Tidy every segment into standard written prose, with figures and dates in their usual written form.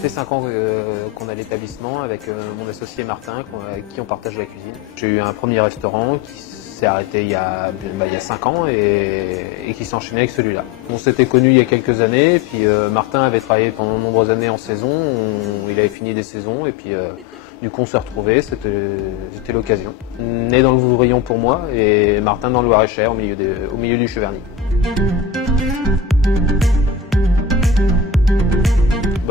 fait 5 ans qu'on a l'établissement avec mon associé Martin, avec qui on partage la cuisine. J'ai eu un premier restaurant qui s'est arrêté il y a 5 ans et qui s'enchaînait avec celui-là. On s'était connus il y a quelques années, et puis Martin avait travaillé pendant de nombreuses années en saison, il avait fini des saisons, et puis du coup on s'est retrouvés, c'était l'occasion. Né dans le Vouvrion pour moi, et Martin dans le Loir-et-Cher, au milieu du Cheverny.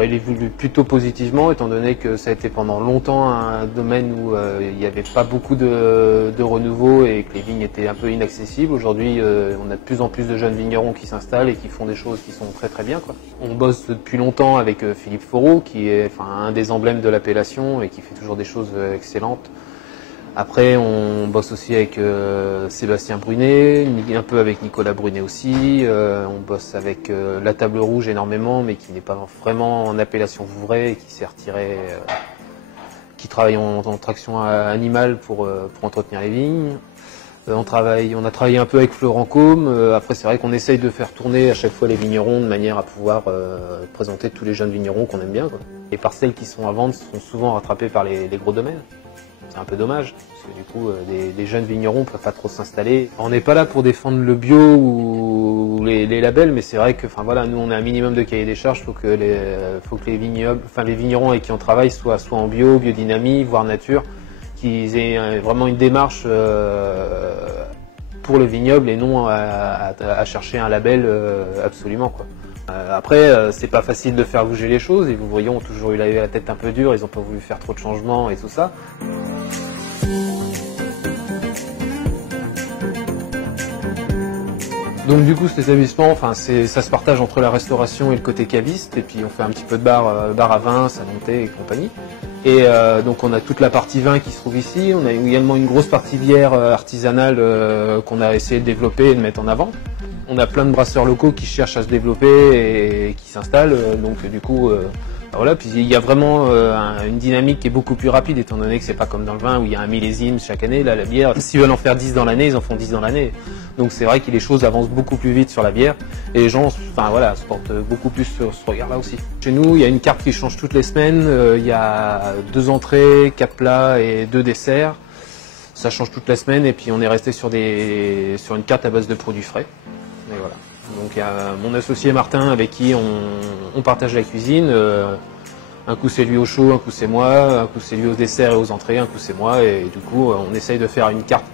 Il évolue plutôt positivement, étant donné que ça a été pendant longtemps un domaine où il n'y avait pas beaucoup de renouveau et que les vignes étaient un peu inaccessibles. Aujourd'hui, on a de plus en plus de jeunes vignerons qui s'installent et qui font des choses qui sont très très bien, quoi. On bosse depuis longtemps avec Philippe Foreau, qui est un des emblèmes de l'appellation et qui fait toujours des choses excellentes. Après, on bosse aussi avec Sébastien Brunet, un peu avec Nicolas Brunet aussi. On bosse avec La Table Rouge énormément, mais qui n'est pas vraiment en appellation Vouvray et qui s'est retiré, qui travaille en traction animale pour entretenir les vignes. On a travaillé un peu avec Florent Côme. Après, c'est vrai qu'on essaye de faire tourner à chaque fois les vignerons de manière à pouvoir présenter tous les jeunes vignerons qu'on aime bien, quoi. Les parcelles qui sont à vendre sont souvent rattrapées par les gros domaines. C'est un peu dommage, parce que du coup, des jeunes vignerons ne peuvent pas trop s'installer. On n'est pas là pour défendre le bio ou les labels, mais c'est vrai que, nous, on a un minimum de cahier des charges. Faut que les vignerons avec qui on travaille soient en bio, biodynamie, voire nature, qu'ils aient vraiment une démarche pour le vignoble et non à chercher un label absolument, quoi. Après, c'est pas facile de faire bouger les choses. Les Vouvrions ont toujours eu la tête un peu dure, ils n'ont pas voulu faire trop de changements et tout ça. Donc du coup, cet établissement, ça se partage entre la restauration et le côté caviste, et puis on fait un petit peu de bar à vin, salanté et compagnie. Et donc on a toute la partie vin qui se trouve ici, on a également une grosse partie bière artisanale qu'on a essayé de développer et de mettre en avant. On a plein de brasseurs locaux qui cherchent à se développer et qui s'installent, donc du coup, voilà. Puis il y a vraiment une dynamique qui est beaucoup plus rapide, étant donné que c'est pas comme dans le vin où il y a un millésime chaque année. Là, la bière, s'ils veulent en faire 10 dans l'année, ils en font 10 dans l'année. Donc c'est vrai que les choses avancent beaucoup plus vite sur la bière et les gens, se portent beaucoup plus sur ce regard-là aussi. Chez nous, il y a une carte qui change toutes les semaines. Il y a 2 entrées, 4 plats et 2 desserts. Ça change toute la semaine et puis on est resté sur une carte à base de produits frais. Et voilà. Donc il y a mon associé Martin avec qui on partage la cuisine. Un coup c'est lui au chaud, un coup c'est moi, un coup c'est lui au dessert et aux entrées, un coup c'est moi. Et du coup on essaye de faire une carte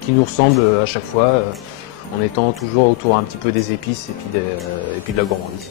qui nous ressemble à chaque fois, en étant toujours autour un petit peu des épices et puis de la gourmandise.